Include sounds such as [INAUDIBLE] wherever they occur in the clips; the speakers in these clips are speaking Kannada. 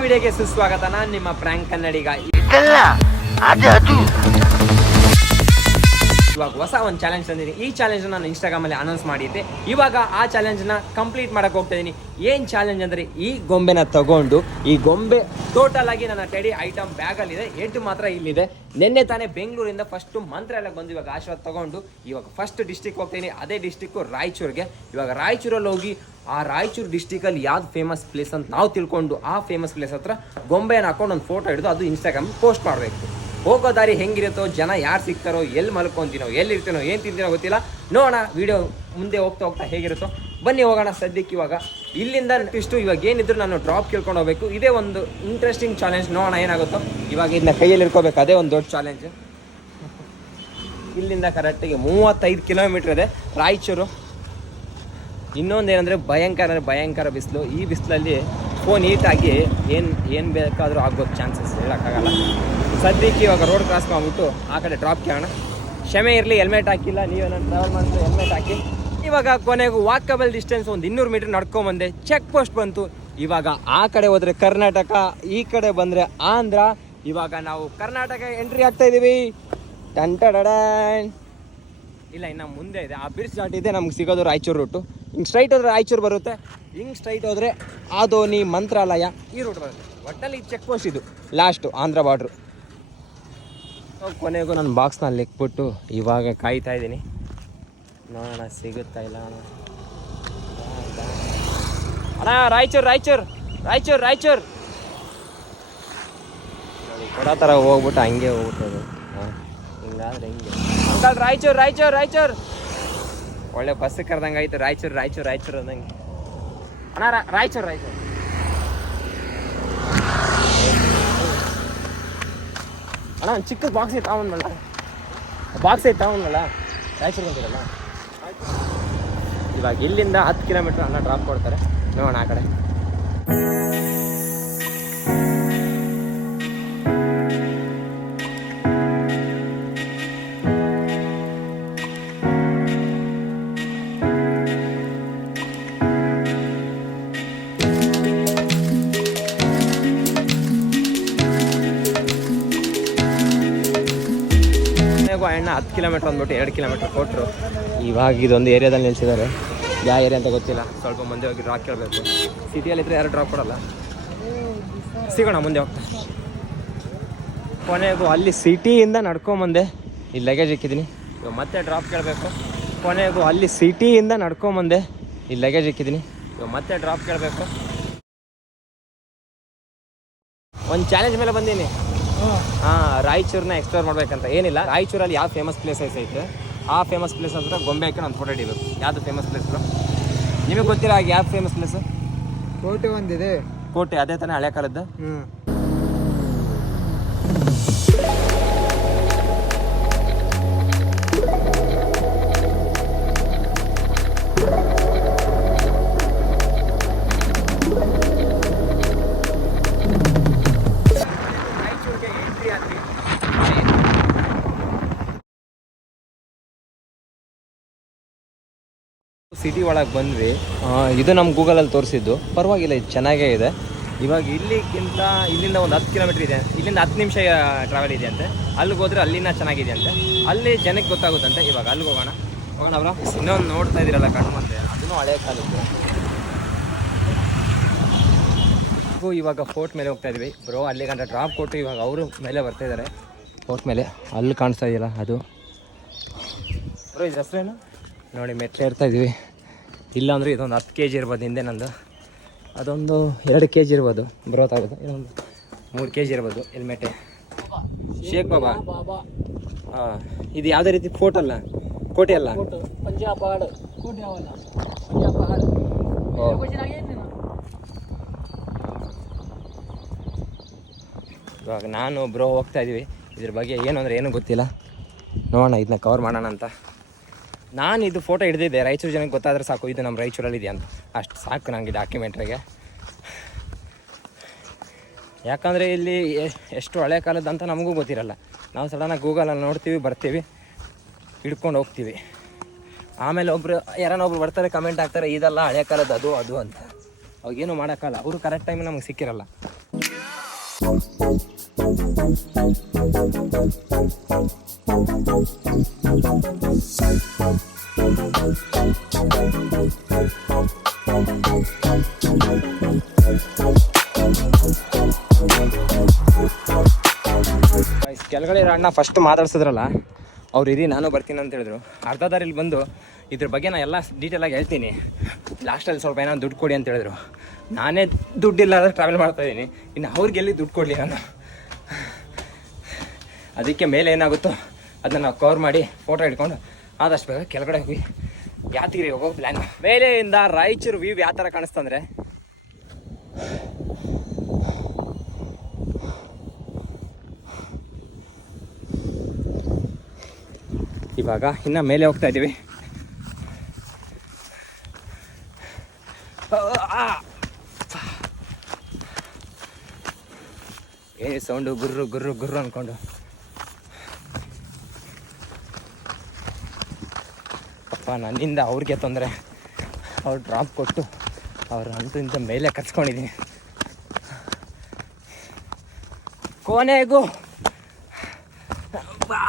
ವಿಡಿಯೋಗೆ ಸುಸ್ವಾಗತ. ನಾನು ನಿಮ್ಮ ಪ್ರ್ಯಾಂಕ್ ಕನ್ನಡಿಗ. ಇದೆಲ್ಲ ಅದು ಅದು. ಇವಾಗ ಹೊಸ ಒಂದು ಚಾಲೆಂಜ್ ತಂದಿದ್ದೀನಿ. ಈ ಚಾಲೆಂಜ್ ನಾನು ಇನ್ಸ್ಟಾಗ್ರಾಮಲ್ಲಿ ಅನೌನ್ಸ್ ಮಾಡಿದ್ದೆ. ಇವಾಗ ಆ ಚಾಲೆಂಜ್ನ ಕಂಪ್ಲೀಟ್ ಮಾಡಕ್ ಹೋಗ್ತಾ ಏನು ಚಾಲೆಂಜ್ ಅಂದ್ರೆ ಈ ಗೊಂಬೆನ ತಗೊಂಡು, ಈ ಗೊಂಬೆ ಟೋಟಲ್ ಆಗಿ ನನ್ನ ಟೆಡಿ ಐಟಮ್ ಬ್ಯಾಗ್ ಅಲ್ಲಿ ಇದೆ. ಎಂಟು ಮಾತ್ರ ಇಲ್ಲಿದೆ. ನಿನ್ನೆ ತಾನೇ ಬೆಂಗಳೂರಿಂದ ಫಸ್ಟ್ ಮಂತ್ರಾಲಯ ಬಂದು ಇವಾಗ ಆಶೀರ್ವಾದ ತಗೊಂಡು ಇವಾಗ ಫಸ್ಟ್ ಡಿಸ್ಟಿಕ್ ಹೋಗ್ತೀನಿ ಅದೇ ಡಿಸ್ಟಿಕ್ಕು ರಾಯಚೂರಿಗೆ. ಇವಾಗ ರಾಯಚೂರಲ್ಲಿ ಹೋಗಿ ಆ ರಾಯಚೂರು ಡಿಸ್ಟಿಕಲ್ಲಿ ಯಾವ್ದು ಫೇಮಸ್ ಪ್ಲೇಸ್ ಅಂತ ನಾವು ತಿಳ್ಕೊಂಡು ಆ ಫೇಮಸ್ ಪ್ಲೇಸ್ ಹತ್ರ ಗೊಂಬೆನ ಹಾಕೊಂಡು ಒಂದು ಫೋಟೋ ಹಿಡಿದು ಅದು ಇನ್ಸ್ಟಾಗ್ರಾಮ್ ಪೋಸ್ಟ್ ಮಾಡಬೇಕು. ಹೋಗೋ ದಾರಿ ಹೆಂಗಿರುತ್ತೋ, ಜನ ಯಾರು ಸಿಗ್ತಾರೋ ಎಲ್ಲಿ ಮಲ್ಕೊಂತೀನೋ ಎಲ್ಲಿರ್ತೀನೋ ಏನು ತಿಂತೀನೋ ಗೊತ್ತಿಲ್ಲ. ನೋಡೋಣ, ವಿಡಿಯೋ ಮುಂದೆ ಹೋಗ್ತಾ ಹೋಗ್ತಾ ಹೇಗಿರುತ್ತೋ. ಬನ್ನಿ, ಹೋಗೋಣ ಸದ್ಯಕ್ಕೆ ಇವಾಗ. ಇಲ್ಲಿಂದ ಇಷ್ಟು ಇವಾಗ ಏನಿದ್ರು ನಾನು ಡ್ರಾಪ್ ಕೇಳ್ಕೊಂಡು ಹೋಗಬೇಕು. ಇದೇ ಒಂದು ಇಂಟ್ರೆಸ್ಟಿಂಗ್ ಚಾಲೆಂಜ್ ನೋಡೋಣ ಏನಾಗುತ್ತೋ. ಇವಾಗ ಇದನ್ನ ಕೈಯಲ್ಲಿ ಇಟ್ಕೋಬೇಕು ಅದೇ ಒಂದು ದೊಡ್ಡ ಚಾಲೆಂಜ್ ಇಲ್ಲಿಂದ ಕರೆಕ್ಟಿಗೆ ಮೂವತ್ತೈದು ಕಿಲೋಮೀಟ್ರ್ ಇದೆ. ರಾಯಚೂರು. ಇನ್ನೊಂದು ಏನಂದರೆ ಭಯಂಕರ, ಅಂದರೆ ಭಯಂಕರ ಬಿಸಿಲು. ಈ ಬಿಸಿಲಲ್ಲಿ ಫೋನ್ ಹೀಟಾಗಿ ಏನು ಏನು ಬೇಕಾದರೂ ಆಗೋದು ಚಾನ್ಸಸ್ ಹೇಳೋಕ್ಕಾಗಲ್ಲ. ಸದ್ಯಕ್ಕೆ ಇವಾಗ ರೋಡ್ ಕ್ರಾಸ್ ಮಾಡಿಬಿಟ್ಟು ಆ ಕಡೆ ಡ್ರಾಪ್ ಕೇಳೋಣ ಕ್ಷಮೆ ಇರಲಿ ಹೆಲ್ಮೆಟ್ ಹಾಕಿಲ್ಲ, ನೀವು ನಾನು ಟ್ರಾವೆಲ್ ಮಾಡಿದ್ರೆ ಹೆಲ್ಮೆಟ್ ಹಾಕಿ. ಇವಾಗ ಕೊನೆಗೂ ವಾಕಬಲ್ ಡಿಸ್ಟೆನ್ಸ್ ಒಂದು ಇನ್ನೂರು ಮೀಟ್ರ್ ನಡ್ಕೊಂಬಂದೆ. ಚೆಕ್ ಪೋಸ್ಟ್ ಬಂತು. ಇವಾಗ ಆ ಕಡೆ ಹೋದರೆ ಕರ್ನಾಟಕ, ಈ ಕಡೆ ಬಂದರೆ ಆಂಧ್ರ. ಇವಾಗ ನಾವು ಕರ್ನಾಟಕ ಎಂಟ್ರಿ ಆಗ್ತಾ ಇದ್ದೀವಿ ಟಂಟ. ಇಲ್ಲ, ಇನ್ನು ಮುಂದೆ ಇದೆ. ಆ ಬಿರ್ಸ್ ದಾಟಿದೆ ನಮ್ಗೆ ಸಿಗೋದು ರಾಯಚೂರು ರೂಟು ಹಿಂಗೆ ಸ್ಟ್ರೈಟ್ ಹೋದ್ರೆ ರಾಯಚೂರು ಬರುತ್ತೆ. ಹಿಂಗೆ ಸ್ಟ್ರೈಟ್ ಹೋದರೆ ಆದೋನಿ ಮಂತ್ರಾಲಯ ಈ ರೂಟ್ ಬರುತ್ತೆ. ಒಟ್ಟಲ್ಲಿ ಚೆಕ್ ಪೋಸ್ಟ್ ಇದು. ಲಾಸ್ಟು ಆಂಧ್ರ ಬಾರ್ಡ್ರು ಕೊನೆಗೂ ನನ್ನ ಬಾಕ್ಸ್ನಲ್ಲಿ ಇಕ್ಬಿಟ್ಟು ಇವಾಗ ಕಾಯ್ತಾ ಇದ್ದೀನಿ. ನೋಡೋಣ, ಸಿಗುತ್ತಾ ಇಲ್ಲ ಅಣ್ಣ, ರಾಯಚೂರು ರಾಯಚೂರು ರಾಯಚೂರು ರಾಯಚೂರು. ಕೊಡೋ ಥರ ಹೋಗ್ಬಿಟ್ಟು ಹಂಗೆ ಹೋಗ್ಬಿಟ್ಟು ಹಾಂ, ಹಿಂಗಾದ್ರೆ ಹಿಂಗೆ. ಅಂಕಲ್, ರಾಯಚೂರು ರಾಯಚೂರು ರಾಯಚೂರು. ಒಳ್ಳೆ ಬಸ್ ಕರೆದಂಗೆ ಆಯ್ತು ರಾಯಚೂರು ರಾಯಚೂರು ರಾಯಚೂರು ಅಂದಂಗೆ. ಅಣ್ಣ ರಾಯಚೂರು ರಾಯಚೂರು. ಅಣ್ಣ, ಒಂದು ಚಿಕ್ಕ ಬಾಕ್ಸ್ ಐತೆ ತಗೊಂಡ್ಮಲ್ಲ ಬಾಕ್ಸ್ ಐತೆ ತಗೊಂಡ್ಮಲ್ಲ ರಾಯಚೂರು ಇವಾಗ ಇಲ್ಲಿಂದ ಹತ್ತು ಕಿಲೋಮೀಟ್ರ್ ಅಣ್ಣ ಡ್ರಾಪ್ ಕೊಡ್ತಾರೆ. ನೋಡೋಣ ಆ ಕಡೆ. ಅಣ್ಣ ಹತ್ತು ಕಿಲೋಮೀಟ್ರ್ ಅಂದ್ಬಿಟ್ಟು ಎರಡು ಕಿಲೋಮೀಟ್ರ್ ಕೊಟ್ಟರು. ಇವಾಗ ಇದೊಂದು ಏರಿಯಾದಲ್ಲಿ ನಿಲ್ಸಿದ್ದಾರೆ. ಯಾವ ಏರಿಯಾ ಅಂತ ಗೊತ್ತಿಲ್ಲ. ಸ್ವಲ್ಪ ಮುಂದೆ ಹೋಗಿ ಡ್ರಾಪ್ ಕೇಳಬೇಕು. ಸಿಟಿಯಲ್ಲಿದ್ದರೆ ಯಾರು ಡ್ರಾಪ್ ಕೊಡಲ್ಲ. ಸಿಗೋಣ, ಮುಂದೆ ಹೋಗ್ತಾ. ಕೊನೆಗೂ ಅಲ್ಲಿ ಸಿಟಿಯಿಂದ ನಡ್ಕೊಂಬಂದೆ. ಇಲ್ಲಿ ಲಗೇಜ್ ಇಕ್ಕಿದ್ದೀನಿ. ಇವಾಗ ಮತ್ತೆ ಡ್ರಾಪ್ ಕೇಳಬೇಕು. ಕೊನೆಗೂ ಅಲ್ಲಿ ಸಿಟಿಯಿಂದ ನಡ್ಕೊಂಬಂದೆ. ಇಲ್ಲಿ ಲಗೇಜ್ ಇಕ್ಕಿದ್ದೀನಿ. ಇವಾಗ ಮತ್ತೆ ಡ್ರಾಪ್ ಕೇಳಬೇಕು. ಒಂದು ಚಾಲೆಂಜ್ ಮೇಲೆ ಬಂದೀನಿ. ಹಾಂ ರಾಯಚೂರನ್ನ ಎಕ್ಸ್ಪ್ಲೋರ್ ಮಾಡ್ಬೇಕಂತ. ಏನಿಲ್ಲ ರಾಯಚೂರಲ್ಲಿ ಯಾವ ಫೇಮಸ್ ಪ್ಲೇಸಸ್ ಐತೆ ಆ ಫೇಮಸ್ ಪ್ಲೇಸ್ ಅಂದ್ರೆ ಗೊಂಬೆ ಹಾಕಿ ನಾನು ಫೋಟೋ ಹಿಡಿಬೇಕು ಯಾವ್ದು ಫೇಮಸ್ ಪ್ಲೇಸ್ ನಿಮಗೆ ಗೊತ್ತಿಲ್ಲ ಹಾಗೆ ಯಾವ ಫೇಮಸ್ ಪ್ಲೇಸ್ ಕೋಟೆ ಒಂದಿದೆ. ಕೋಟೆ ಅದೇ ತಾನೇ ಹಳೆ ಕಾಲದ್ದು? ಸಿಟಿ ಒಳಗೆ ಬಂದ್ವಿ. ಇದು ನಮ್ಮ ಗೂಗಲಲ್ಲಿ ತೋರಿಸಿದ್ದು. ಪರವಾಗಿಲ್ಲ ಇದು ಚೆನ್ನಾಗೇ ಇದೆ. ಇವಾಗ ಇಲ್ಲಿಗಿಂತ ಇಲ್ಲಿಂದ ಒಂದು ಹತ್ತು ಕಿಲೋಮೀಟ್ರ್ ಇದೆ. ಇಲ್ಲಿಂದ ಹತ್ತು ನಿಮಿಷ ಟ್ರಾವೆಲ್ ಇದೆ ಅಂತೆ ಅಲ್ಲಿಗೆ ಹೋದ್ರೆ ಅಲ್ಲಿನ ಚೆನ್ನಾಗಿದೆ ಅಂತೆ ಅಲ್ಲಿ ಜನಕ್ಕೆ ಗೊತ್ತಾಗುತ್ತಂತೆ. ಇವಾಗ ಅಲ್ಲಿಗೆ ಹೋಗೋಣ. ಹೋಗೋಣ ಬ್ರೋ. ಇನ್ನೊಂದು ನೋಡ್ತಾ ಇದ್ದೀರಲ್ಲ ಕಣ್ಣು ಮುಂದೆ. ಅದನ್ನು ಹಳೆ ಕಾಲದ್ದು. ಇವಾಗ ಫೋರ್ಟ್ ಮೇಲೆ ಹೋಗ್ತಾ ಇದ್ವಿ. ಬ್ರೋ ಅಲ್ಲಿ ಗಂಟ ಡ್ರಾಪ್ ಕೊಟ್ಟು ಇವಾಗ ಅವರು ಮೇಲೆ ಬರ್ತಾ ಇದ್ದಾರೆ ಫೋರ್ಟ್ ಮೇಲೆ. ಅಲ್ಲಿ ಕಾಣಿಸ್ತಾ ಇದೆಯಲ್ಲ ಅದು. ಬ್ರೋ ಇದು ಹೆಸರೇನು? ನೋಡಿ ಮೆಟ್ಲೆ ಇರ್ತಾ ಇದೀವಿ. ಇಲ್ಲ ಅಂದರೆ ಇದೊಂದು ಹತ್ತು ಕೆ ಜಿ ಇರ್ಬೋದು ಹಿಂದೆ ನಂದು. ಅದೊಂದು ಎರಡು ಕೆ ಜಿ ಇರ್ಬೋದು ಬ್ರೋತ್ ಆಗೋದು. ಇದೊಂದು ಮೂರು ಕೆ ಜಿ ಇರ್ಬೋದು ಹೆಲ್ಮೆಟೆ. ಶೇಖ್ ಬಾಬಾ. ಹಾಂ ಇದು ಯಾವುದೇ ರೀತಿ ಫೋಟೋ ಅಲ್ಲ? ಕೋಟೆ ಅಲ್ಲ? ಪಂಜಾಬ್ ಕೋಟೆ. ಇವಾಗ ನಾನು ಬ್ರೋ ಹೋಗ್ತಾ ಇದ್ದೀವಿ ಇದ್ರ ಬಗ್ಗೆ ಏನು ಅಂದರೆ ಏನೂ ಗೊತ್ತಿಲ್ಲ. ನೋಡೋಣ ಇದನ್ನ ಕವರ್ ಮಾಡೋಣ ಅಂತ. ನಾನು ಇದು ಫೋಟೋ ಹಿಡ್ದಿದ್ದೆ. ರಾಯಚೂರು ಜನಕ್ಕೆ ಗೊತ್ತಾದ್ರೆ ಸಾಕು, ಇದು ನಮ್ಮ ರಾಯಚೂರಲ್ಲಿ ಇದೆ ಅಂತ. ಅಷ್ಟು ಸಾಕು ನನಗೆ ಡಾಕ್ಯುಮೆಂಟ್ರಿಗೆ ಯಾಕಂದರೆ ಇಲ್ಲಿ ಎಷ್ಟು ಹಳೆ ಕಾಲದ ಅಂತ ನಮಗೂ ಗೊತ್ತಿರಲ್ಲ. ನಾವು ಸಡನ್ನಾಗಿ ಗೂಗಲಲ್ಲಿ ನೋಡ್ತೀವಿ, ಬರ್ತೀವಿ, ಹಿಡ್ಕೊಂಡು ಹೋಗ್ತೀವಿ. ಆಮೇಲೆ ಒಬ್ಬರು ಯಾರನ್ನ ಒಬ್ರು ಬರ್ತಾರೆ ಕಮೆಂಟ್ ಹಾಕ್ತಾರೆ, ಇದೆಲ್ಲ ಹಳೆ ಕಾಲದ ಅದು ಅದು ಅಂತ. ಅವಾಗೇನು ಮಾಡೋಕ್ಕಲ್ಲ. ಅವರು ಕರೆಕ್ಟ್ ಟೈಮ್ ನಮಗೆ ಸಿಕ್ಕಿರಲ್ಲ. ಕೆಳಗಡೆ ಅಣ್ಣ ಫಸ್ಟ್ ಮಾತಾಡ್ಸಿದ್ರಲ್ಲ, ಅವ್ರು ಇರಿ, ನಾನು ಬರ್ತೀನಿ ಅಂತ ಹೇಳಿದ್ರು. ಅರ್ಧ ದಾರಿಲಿ ಬಂದು ಇದ್ರ ಬಗ್ಗೆ ನಾನು ಎಲ್ಲ ಡೀಟೇಲಾಗಿ ಹೇಳ್ತೀನಿ. ಲಾಸ್ಟಲ್ಲಿ ಸ್ವಲ್ಪ ಏನೋ ದುಡ್ಡು ಕೊಡಿ ಅಂತ ಹೇಳಿದ್ರು. ನಾನೇ ದುಡ್ಡಿಲ್ಲ ಅಂದರೆ ಟ್ರಾವೆಲ್ ಮಾಡ್ತಾ ಇದ್ದೀನಿ. ಇನ್ನು ಅವ್ರಿಗೆಲ್ಲಿ ದುಡ್ಡು ಕೊಡಲಿ ನಾನು? ಅದಕ್ಕೆ ಮೇಲೆ ಏನಾಗುತ್ತೋ? ಅದನ್ನ ಕವರ್ ಮಾಡಿ ಫೋಟೋ ಹಿಡ್ಕೊಂಡು ಆದಷ್ಟು ಬೇಗ ಕೆಳಗಡೆ ಹೋಗಿ. ಯಾತ್ಗಿರಿ ಹೋಗೋ ಪ್ಲ್ಯಾನ್ ಮೇಲೆಯಿಂದ ರಾಯಚೂರು ವ್ಯೂ ಯಾವ ಥರ ಕಾಣಿಸ್ತಂದ್ರೆ ಇವಾಗ ಇನ್ನು ಮೇಲೆ ಹೋಗ್ತಾ ಇದ್ದೀವಿ. ಏ ಸೌಂಡು ಗುರ್ರು ಗುರ್ರು ಗುರ್ರು ಅಂದ್ಕೊಂಡು ನನ್ನಿಂದ ಅವ್ರಿಗೆ ತೊಂದರೆ. ಅವ್ರು ಡ್ರಾಪ್ ಕೊಟ್ಟು ಅವ್ರ ಇಂಥ ಮೇಲೆ ಕರ್ಸ್ಕೊಂಡಿದ್ದೀನಿ ಕೊನೆಗೂ ಬಾ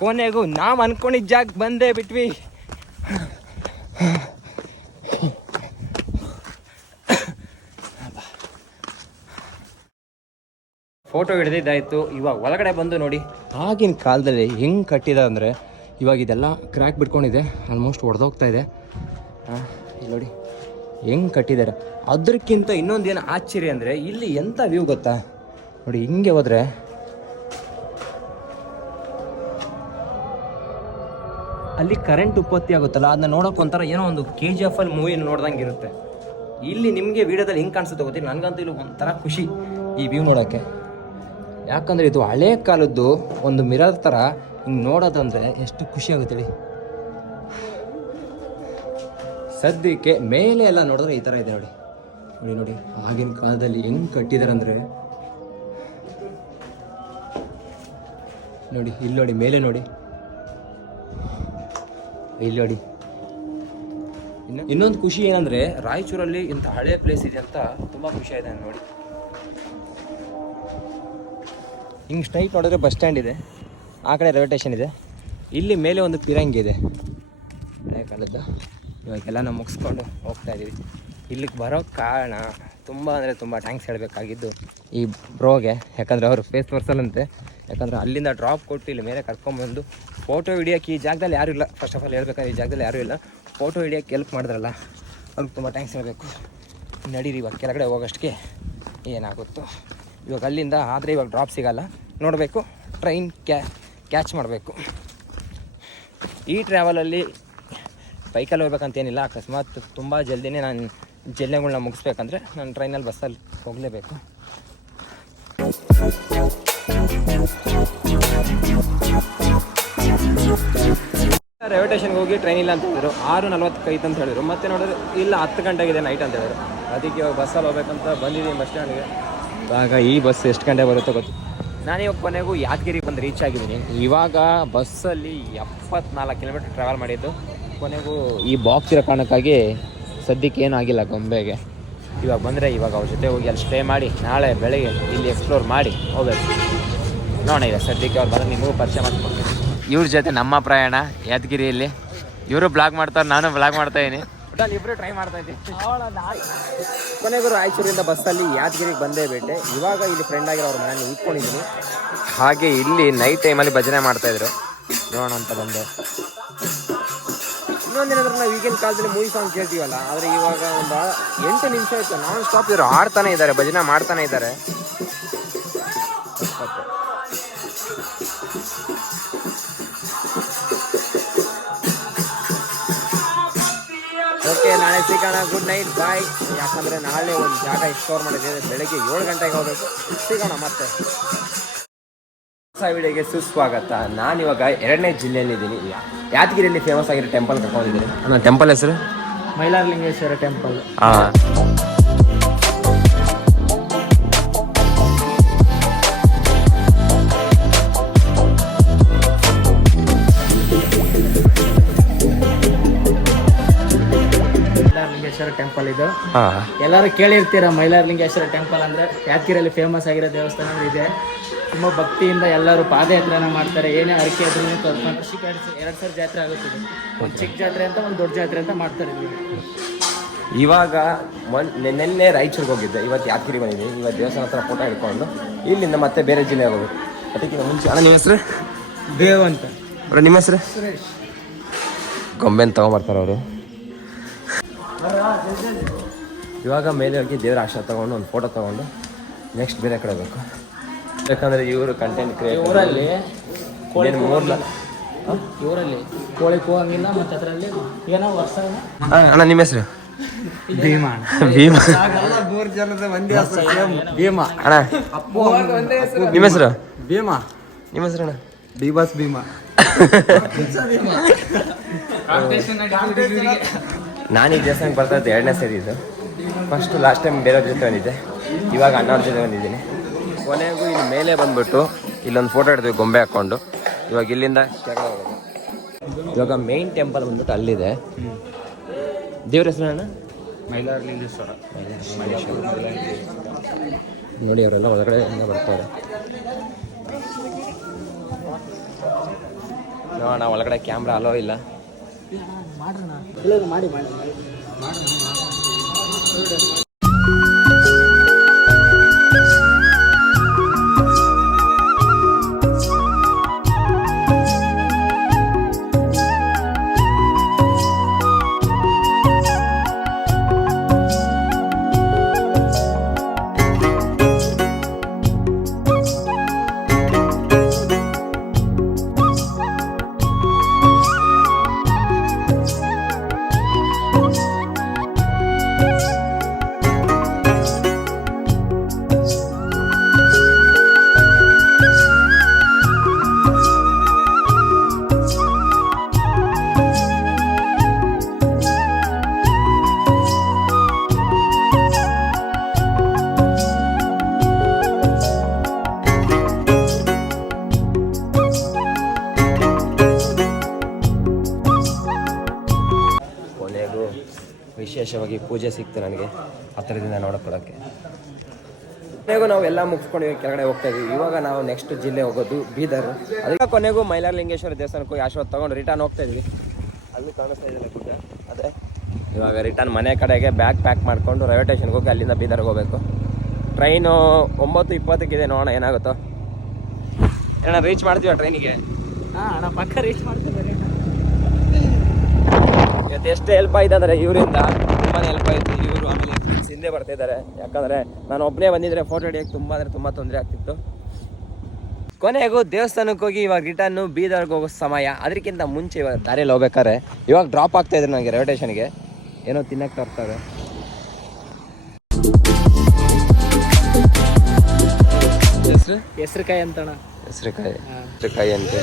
ಕೊನೆಗೂ ನಾವು ಅನ್ಕೊಂಡಿದ್ದ ಜಾಗ ಬಂದೇ ಬಿಟ್ವಿ. ಫೋಟೋ ಹಿಡಿದಿದ್ದಾಯ್ತು. ಇವಾಗ ಒಳಗಡೆ ಬಂದು ನೋಡಿ. ಆಗಿನ ಕಾಲದಲ್ಲಿ ಹೆಂಗೆ ಕಟ್ಟಿದ ಅಂದರೆ ಇವಾಗ ಇದೆಲ್ಲ ಕ್ರ್ಯಾಕ್ ಬಿಟ್ಕೊಂಡಿದೆ. ಆಲ್ಮೋಸ್ಟ್ ಒಡೆದೋಗ್ತಾ ಇದೆ. ಹಾಂ ಇಲ್ಲಿ ನೋಡಿ. ಹೆಂಗೆ ಕಟ್ಟಿದ್ದಾರೆ ಅದಕ್ಕಿಂತ ಇನ್ನೊಂದು ಏನು ಆಶ್ಚರ್ಯ ಅಂದರೆ ಇಲ್ಲಿ ಎಂಥ ವ್ಯೂ ಗೊತ್ತಾ? ನೋಡಿ ಹಿಂಗೆ ಹೋದರೆ ಅಲ್ಲಿ ಕರೆಂಟ್ ಉತ್ಪತ್ತಿ ಆಗುತ್ತಲ್ಲ, ಅದನ್ನ ನೋಡೋಕೆ ಒಂಥರ ಏನೋ ಒಂದು ಕೆ ಜಿ ಎಫ್ ಅಲ್ಲಿ ಮೂವಿ ನೋಡ್ದಂಗೆ ಇರುತ್ತೆ. ಇಲ್ಲಿ ನಿಮಗೆ ವಿಡಿಯೋದಲ್ಲಿ ಹೆಂಗೆ ಕಾಣಿಸುತ್ತೆ ಗೊತ್ತಿಲ್ಲ ನನಗಂತೂ ಇಲ್ಲಿ ಒಂಥರ ಖುಷಿ ಈ ವ್ಯೂ ನೋಡೋಕ್ಕೆ. ಯಾಕಂದರೆ ಇದು ಹಳೆ ಕಾಲದ್ದು ಒಂದು ಮಿರರ್ ಥರ ಹಿಂಗೆ ನೋಡೋದಂದ್ರೆ ಎಷ್ಟು ಖುಷಿ ಆಗುತ್ತೆ ಸದ್ಯಕ್ಕೆ ಮೇಲೆ ಎಲ್ಲ ನೋಡಿದ್ರೆ ಈ ಥರ ಇದೆ ನೋಡಿ. ನೋಡಿ ನೋಡಿ, ಆಗಿನ ಕಾಲದಲ್ಲಿ ಹೆಂಗೆ ಕಟ್ಟಿದ್ದಾರೆ ಅಂದರೆ. ನೋಡಿ, ಇಲ್ಲಿ ನೋಡಿ, ಮೇಲೆ ನೋಡಿ. ಇಲ್ಲಿ ನೋಡಿ ಇನ್ನು? ಇನ್ನೊಂದು ಖುಷಿ ಏನಂದ್ರೆ ರಾಯಚೂರಲ್ಲಿ ಇಂಥ ಹಳೆ ಪ್ಲೇಸ್ ಇದೆ ಅಂತ ತುಂಬಾ ಖುಷಿ ಆಯ್ತು ನೋಡಿ. ಹಿಂಗೆ ಸ್ಟ್ರೈಟ್ ನೋಡಿದ್ರೆ ಬಸ್ ಸ್ಟ್ಯಾಂಡ್ ಇದೆ. ಆ ಕಡೆ ರೈಲ್ವೆ ಸ್ಟೇಷನ್ ಇದೆ. ಇಲ್ಲಿ ಮೇಲೆ ಒಂದು ಪಿರಂಗಿ ಇದೆ. ಹಳೆ ಕಾಲದ್ದು. ಇವಾಗೆಲ್ಲ ನಾವು ಮುಗಿಸ್ಕೊಂಡು ಹೋಗ್ತಾ ಇದ್ದೀವಿ ಇಲ್ಲಿಗೆ ಬರೋ ಕಾರಣ ತುಂಬ ಅಂದರೆ ತುಂಬ ಥ್ಯಾಂಕ್ಸ್ ಹೇಳಬೇಕಾಗಿದ್ದು ಈ ಬ್ರೋಗೆ ಯಾಕಂದರೆ ಅವರು ಫೇಸ್ ತೋರಿಸಲ್ಲಂತೆ. ಯಾಕಂದರೆ ಅಲ್ಲಿಂದ ಡ್ರಾಪ್ ಕೊಟ್ಟು ಇಲ್ಲಿ ಮೇಲೆ ಕರ್ಕೊಂಬಂದು ಫೋಟೋ ಹಿಡಿಯೋಕ್ಕೆ ಈ ಜಾಗದಲ್ಲಿ ಯಾರೂ ಇಲ್ಲ. ಫಸ್ಟ್ ಆಫ್ ಆಲ್ ಹೇಳ್ಬೇಕಾದ್ರೆ ಈ ಜಾಗದಲ್ಲಿ ಯಾರೂ ಇಲ್ಲ. ಫೋಟೋ ಹಿಡಿಯೋಕ್ಕೆ ಹೆಲ್ಪ್ ಮಾಡಿದ್ರಲ್ಲ, ಅವ್ರಿಗೆ ತುಂಬ ಥ್ಯಾಂಕ್ಸ್ ಹೇಳಬೇಕು. ನಡೀರಿ ಇವಾಗ ಕೆಳಗಡೆ ಹೋಗೋಷ್ಟಕ್ಕೆ ಏನಾಗುತ್ತೋ. ಇವಾಗ ಅಲ್ಲಿಂದ ಆದರೆ ಇವಾಗ ಡ್ರಾಪ್ ಸಿಗಲ್ಲ. ನೋಡಬೇಕು ಟ್ರೈನ್ ಕ್ಯಾ ಕ್ಯಾಚ್ ಮಾಡಬೇಕು. ಈ ಟ್ರಾವೆಲಲ್ಲಿ ಬೈಕಲ್ಲಿ ಹೋಗ್ಬೇಕಂತೇನಿಲ್ಲ ಅಕಸ್ಮಾತ್ ತುಂಬ ಜಲ್ದಿನೇ ನಾನು ಜಿಲ್ಲೆಗಳನ್ನ ಮುಗಿಸ್ಬೇಕಂದ್ರೆ ನಾನು ಟ್ರೈನಲ್ಲಿ ಬಸ್ಸಲ್ಲಿ ಹೋಗಲೇಬೇಕು. ಸ್ಟೇಷನ್ಗೆ ಹೋಗಿ ಟ್ರೈನ್ ಇಲ್ಲ ಅಂತ ಹೇಳಿದ್ರು. ಆರು ನಲ್ವತ್ತೈದು ಅಂತ ಹೇಳಿದ್ರು. ಮತ್ತೆ ನೋಡಿದ್ರೆ ಇಲ್ಲ, ಹತ್ತು ಗಂಟೆಗಿದೆ ನೈಟ್ ಅಂತ ಹೇಳಿದ್ರು. ಅದಕ್ಕೆ ಇವಾಗ ಬಸ್ಸಲ್ಲಿ ಹೋಗ್ಬೇಕಂತ ಬಂದಿದ್ದೀನಿ ಬಸ್ ಸ್ಟ್ಯಾಂಡ್ಗೆ ಇವಾಗ ಈ ಬಸ್ ಎಷ್ಟು ಗಂಟೆ ಬರುತ್ತೋ ಗೊತ್ತು? ನಾನು ಇವಾಗ ಕೊನೆಗೂ ಯಾದಗಿರಿ ಬಂದು ರೀಚ್ ಆಗಿದ್ದೀನಿ. ಇವಾಗ ಬಸ್ಸಲ್ಲಿ ಎಪ್ಪತ್ನಾಲ್ಕು ಕಿಲೋಮೀಟ್ರ್ ಟ್ರಾವೆಲ್ ಮಾಡಿದ್ದು. ಕೊನೆಗೂ ಈ ಬಾಕ್ಸ್ ಇರೋ ಕಾರಣಕ್ಕಾಗಿ ಸದ್ಯಕ್ಕೆ ಏನಾಗಿಲ್ಲ ಗೊಂಬೆಗೆ. ಇವಾಗ ಬಂದರೆ ಇವಾಗ ಅವ್ರ ಜೊತೆ ಹೋಗಿ ಅಲ್ಲಿ ಸ್ಟೇ ಮಾಡಿ, ನಾಳೆ ಬೆಳಗ್ಗೆ ಇಲ್ಲಿ ಎಕ್ಸ್ಪ್ಲೋರ್ ಮಾಡಿ ಹೋಗ್ಬೇಕು. ನೋಡೋಣ ಈಗ ಸದ್ಯಕ್ಕೆ ಅವ್ರು ಬಂದರೆ ನಿಮಗೂ ಪರಿಚಯ ಮಾಡ್ಕೊಡ್ತೀನಿ. ಇವ್ರ ಜೊತೆ ನಮ್ಮ ಪ್ರಯಾಣ, ಯಾದಗಿರಿಯಲ್ಲಿ. ಇವರು ಬ್ಲಾಗ್ ಮಾಡ್ತಾರೆ ನಾನು ಬ್ಲಾಗ್ ಮಾಡ್ತಾ ಇದ್ದೀನಿ ಒಟ್ಟಲ್ಲಿ ಟ್ರೈ ಮಾಡ್ತಾ ಇದ್ದೀನಿ ಕೊನೆಗೂ ರಾಯಚೂರಿಂದ ಬಸ್ಸಲ್ಲಿ ಯಾದಗಿರಿಗೆ ಬಂದೇ ಬಿಟ್ಟೆ ಇವಾಗ ಇಲ್ಲಿ ಫ್ರೆಂಡ್ ಆಗಿರೋ ಅವ್ರ ಮನೆಯಲ್ಲಿ ಉಳ್ಕೊಂಡಿದ್ದೀನಿ ಹಾಗೆ ಇಲ್ಲಿ ನೈಟ್ ಟೈಮಲ್ಲಿ ಭಜನೆ ಮಾಡ್ತಾ ಇದ್ರು. ನೋಡೋಣ ಅಂತ ಬಂದೆ. ಇನ್ನೊಂದೇನಾದ್ರೂ ನಾವು ಈಗಿನ ಕಾಲದಲ್ಲಿ ಮೂವಿ ಸಾಂಗ್ ಕೇಳ್ತೀವಲ್ಲ, ಆದರೆ ಇವಾಗ ಒಂದು ಎಂಟು ನಿಮಿಷ ಆಯ್ತು. ನಾನ್ ಸ್ಟಾಪ್ ಇದ್ರು ಆಡ್ತಾನೆ ಇದ್ದಾರೆ, ಭಜನೆ ಮಾಡ್ತಾನೆ ಇದ್ದಾರೆ. ಓಕೆ ನಾಳೆ ಸಿಗೋಣ ಗುಡ್ ನೈಟ್ ಬಾಯ್ ಯಾಕಂದ್ರೆ ನಾಳೆ ಒಂದು ಜಾಗ ಎಕ್ಸ್ಪ್ಲೋರ್ ಮಾಡಿದ್ದೇವೆ. ಬೆಳಗ್ಗೆ ಏಳು ಗಂಟೆಗೆ ಹೋಗ್ಬೇಕು. ಸಿಗೋಣ ಮತ್ತೆ. ಹೊಸ ವಿಡಿಯೋಗೆ ಸುಸ್ವಾಗತ. ನಾನಿವಾಗ ಎರಡನೇ ಜಿಲ್ಲೆಯಲ್ಲಿ ಇದ್ದೀನಿ. ಯಾದಗಿರಿಯಲ್ಲಿ ಫೇಮಸ್ ಆಗಿರೋ ಟೆಂಪಲ್ ಕರ್ಕೊಂಡಿದ್ದೀನಿ. ನನ್ನ ಟೆಂಪಲ್ ಹೆಸರು? ಮೈಲಾರಲಿಂಗೇಶ್ವರ ಟೆಂಪಲ್ ಹಾಂ ಟೆಂಪಲ್ ಇದು. ಎಲ್ಲರೂ ಕೇಳಿರ್ತೀರ ಮೈಲಾರಲಿಂಗೇಶ್ವರ ಟೆಂಪಲ್ ಅಂದ್ರೆ? ಯಾದಗಿರಿಯಲ್ಲಿ ಫೇಮಸ್ ಆಗಿರೋ ದೇವಸ್ಥಾನ ಇದೆ. ತುಂಬಾ ಭಕ್ತಿಯಿಂದ ಎಲ್ಲರೂ ಪಾದಯಾತ್ರೆನ ಮಾಡ್ತಾರೆ. ಏನೇ ಅರಕೆ ಆದ್ರೂ ಕರ್ಕೊಂಡು ಎರಡು ಸಾವಿರ ಜಾತ್ರೆ ಆಗುತ್ತದೆ ಒಂದು ಚಿಕ್ಕ ಜಾತ್ರೆ ಅಂತ ಒಂದು ದೊಡ್ಡ ಜಾತ್ರೆ ಅಂತ ಮಾಡ್ತಾರೆ ಇಲ್ಲಿ ಇವಾಗ ಮೊನ್ನೆ ನಿನ್ನೆ ರಾಯಚೂರಿಗೆ ಹೋಗಿದ್ದೆ. ಇವತ್ತು ಯಾದಗಿರಿ ಬಂದಿದ್ದೀನಿ ಇವತ್ತು ದೇವಸ್ಥಾನ ಹತ್ರ ಫೋಟೋ ಹಿಡ್ಕೊಂಡು ಇಲ್ಲಿಂದ ಮತ್ತೆ ಬೇರೆ ಜಿಲ್ಲೆ ಹೋಗೋದು ಅದಕ್ಕಿಂತ ಮುಂಚೆ ಅಣ್ಣ ನಿಮ್ಮ ಹೆಸರು? ದೇವ್ ಅಂತ ನಿಮ್ಮ ಹೆಸರು? ಗೊಂಬೆನ ತಗೊಂಬರ್ತಾರೆ ಅವರು. ಇವಾಗ ಮೇಲೆ ಹೋಗಿ ದೇವರ ಆಶ್ರಯ ತಗೊಂಡು ಒಂದು ಫೋಟೋ ತಗೊಂಡು ನೆಕ್ಸ್ಟ್ ಬೇರೆ ಕಡೆ ಬೇಕು ಯಾಕಂದ್ರೆ ಇವರು ಕಂಟೆಂಟ್ ಕ್ರಿಯೇಟ್ ಊರಲ್ಲಿ ಮೂರ್ಲ ಇವರಲ್ಲಿ ಕೋಳಿ ಕೂಗಂಗಿಲ್ಲ ಮತ್ತೆ ಅದರಲ್ಲಿ ಏನೋ ವರ್ಷ ಅಣ್ಣ ನಿಮ್ಮ ಹೆಸರು? ಭೀಮಾ. ಭೀಮಾ. ಮೂರು ಜನದ ಒಂದೇ ಭೀಮಾ. ಅಣ್ಣ. ನಿಮ್ಮ ಹೆಸರು? ಭೀಮಾ. ನಿಮ್ಮ ಹೆಸರು ಅಣ್ಣ? ಡಿ ಬಸ್ ಭೀಮಾ [LAUGHS] ನಾನು ಈ ದೇವಸ್ಥಾನಕ್ಕೆ ಬರ್ತಾ ಇದ್ದು ಎರಡನೇ ಸರಿ ಇದು. ಫಸ್ಟು ಲಾಸ್ಟ್ ಟೈಮ್ ಬೇರೆ ಜೊತೆ ಬಂದಿದ್ದೆ. ಇವಾಗ ಅಣ್ಣವ್ರ ಜೊತೆ ಬಂದಿದ್ದೀನಿ. ಕೊನೆಗೂ ಇಲ್ಲಿ ಮೇಲೆ ಬಂದ್ಬಿಟ್ಟು ಇಲ್ಲೊಂದು ಫೋಟೋ ಇಡ್ತೀವಿ ಗೊಂಬೆ ಹಾಕ್ಕೊಂಡು ಇವಾಗ ಇಲ್ಲಿಂದ ಇವಾಗ ಮೇನ್ ಟೆಂಪಲ್ ಬಂದ್ಬಿಟ್ಟು ಅಲ್ಲಿದೆ. ದೇವ್ರ ಹೆಸರು ಅಣ್ಣ ಮೈಲಾರಲಿಂಗೇಶ್ವರ. ನೋಡಿ ಅವರೆಲ್ಲ ಒಳಗಡೆ ಬರ್ತಾರೆ. ನೋಡೋಣ ಒಳಗಡೆ ಕ್ಯಾಮ್ರಾ ಅಲೋ ಇಲ್ಲ? ಇಲ್ಲ ಮಾಡಿ ಮಾಡಿ ಕೊನೆಗೂ ಪೂಜೆ ಸಿಕ್ತು ನನಗೆ ಹತ್ತಿರದಿಂದ ನೋಡ್ಕೊಳಕ್ಕೆ ಕೊನೆಗೂ ನಾವು ಎಲ್ಲ ಮುಗಿಸ್ಕೊಂಡು ಕೆಳಗಡೆ ಹೋಗ್ತಾ ಇದೀವಿ. ಇವಾಗ ನಾವು ನೆಕ್ಸ್ಟ್ ಜಿಲ್ಲೆ ಹೋಗೋದು ಬೀದರ್. ಅದಕ್ಕೆ ಕೊನೆಗೂ ಮೈಲಾರಲಿಂಗೇಶ್ವರ ದೇವಸ್ಥಾನಕ್ಕೆ ಹೋಗಿ ಆಶೀರ್ವಾದ ತೊಗೊಂಡು ರಿಟರ್ನ್ ಹೋಗ್ತಾ ಇದ್ವಿ. ಅಲ್ಲಿ ಕಾಣಿಸ್ತಾ ಇದೆಯಲ್ಲ ಗುಡ್ಡ? ಅದೇ. ಇವಾಗ ರಿಟರ್ನ್ ಮನೆ ಕಡೆಗೆ ಬ್ಯಾಗ್ ಪ್ಯಾಕ್ ಮಾಡಿಕೊಂಡು ರೈಲ್ವೆ ಸ್ಟೇಷನ್ಗೆ ಹೋಗಿ ಅಲ್ಲಿಂದ ಬೀದರ್ಗೆ ಹೋಗಬೇಕು. ಟ್ರೈನು ಒಂಬತ್ತು ಇಪ್ಪತ್ತಕ್ಕಿದೆ ನೋಡೋಣ ಏನಾಗುತ್ತೋ. ಏನೋ ರೀಚ್ ಮಾಡ್ತೀವ ಟ್ರೈನಿಗೆ ಹಾಂ ಅಣ್ಣ ಪಕ್ಕ ರೀಚ್ ಮಾಡ್ತೀವಿ. ಇವತ್ತು ಎಷ್ಟು ಹೆಲ್ಪ್ ಆಯ್ತು ಅಂದರೆ ಇವರಿಂದ. ತುಂಬಾ ಹೆಲ್ಪ್ ಆಯಿತು ಇವರು ಆಮೇಲೆ ಫ್ರೆಂಡ್ಸ್ ಹಿಂದೆ ಬರ್ತಿದ್ದಾರೆ ಯಾಕಂದರೆ ನಾನು ಒಬ್ಬನೇ ಬಂದಿದ್ರೆ ಫೋಟೋ ಹಿಡಿಯೋಕ್ಕೆ ತುಂಬ ಅಂದರೆ ತುಂಬ ತೊಂದರೆ ಆಗ್ತಿತ್ತು. ಕೊನೆಗೂ ದೇವಸ್ಥಾನಕ್ಕೆ ಹೋಗಿ ಇವಾಗ ರಿಟರ್ನು ಬೀದರ್ಗೆ ಹೋಗೋ ಸಮಯ. ಅದಕ್ಕಿಂತ ಮುಂಚೆ ಇವಾಗ ದಾರಿಯಲ್ಲಿ ಹೋಗ್ಬೇಕಾದ್ರೆ ಇವಾಗ ಡ್ರಾಪ್ ಆಗ್ತಾ ಇದ್ರು ನನಗೆ ರೈಲ್ವೆ ಏನೋ ತಿನ್ನಕ್ಕೆ ತರ್ತಾರೆ ಹೆಸರು? ಹೆಸರುಕಾಯಿ ಅಂತಣ್ಣ. ಹೆಸರುಕಾಯಿ. ಹೆಸರುಕಾಯಿ ಅಂತೆ.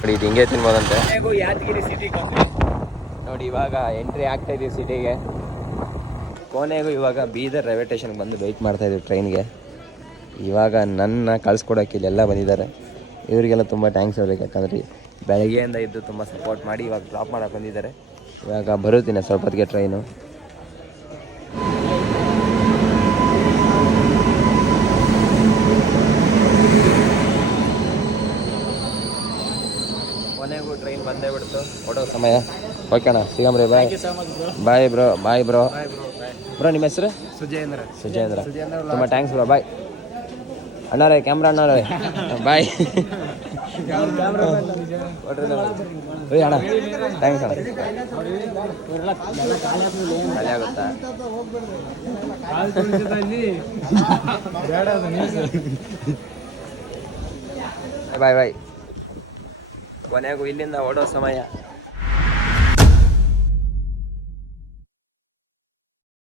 ನೋಡಿ ಇದು ಹಿಂಗೆ ತಿನ್ಬೋದಂತೆ. ಯಾದಗಿರಿ ಸಿಟಿ ನೋಡಿ, ಇವಾಗ ಎಂಟ್ರಿ ಆಗ್ತಾ ಇದೀವಿ ಸಿಟಿಗೆ. ಕೊನೆಗೂ ಇವಾಗ ಬೀದರ್ ರೈಲ್ವೆ ಸ್ಟೇಷನ್ಗೆ ಬಂದು ವೆಯ್ಟ್ ಮಾಡ್ತಾ ಇದೀವಿ ಟ್ರೈನ್ಗೆ ಇವಾಗ ನನ್ನ ಕಳ್ಸ್ಕೊಡೋಕೆ ಇಲ್ಲೆಲ್ಲ ಬಂದಿದ್ದಾರೆ. ಇವರಿಗೆಲ್ಲ ತುಂಬ ಥ್ಯಾಂಕ್ಸ್ ಅವ್ರಿಗೆ, ಯಾಕಂದ್ರೆ ಬೆಳಗ್ಗೆಯಿಂದ ಇದ್ದು ತುಂಬ ಸಪೋರ್ಟ್ ಮಾಡಿ ಇವಾಗ ಡ್ರಾಪ್ ಮಾಡೋಕೆ ಬಂದಿದ್ದಾರೆ. ಇವಾಗ ಬರುತ್ತೀನಿ ಸ್ವಲ್ಪ ಹೊತ್ತಿಗೆ ಟ್ರೈನು ಕೊನೆಗೂ ಟ್ರೈನ್ ಬಂದೇ ಬಿಡ್ತು. ಕೊಡೋ ಸಮಯ. ಓಕೆ ಅಣ್ಣ ಸಿಗಮ್ರಿ bye bye bro bye bro bro ನಿಮ್ಮ ಹೆಸರು? ಸುಜೇಂದ್ರ. ಸುಜೇಂದ್ರ. ತುಂಬ ಥ್ಯಾಂಕ್ಸ್ ಬ್ರೋ ಬಾಯ್ ಅಣ್ಣಾರೇ ಕ್ಯಾಮ್ರಾ ಅಣ್ಣಾರೇ. ಬಾಯ್ ರೀ ಅಣ್ಣ. ಥ್ಯಾಂಕ್ಸ್ ಅಣ್ಣ. ಖಾಲಿ ಆಗುತ್ತಾ? ಬಾಯ್ ಬಾಯ್ ಕೊನೆಗೂ ಇಲ್ಲಿಂದ ಓಡೋ ಸಮಯ.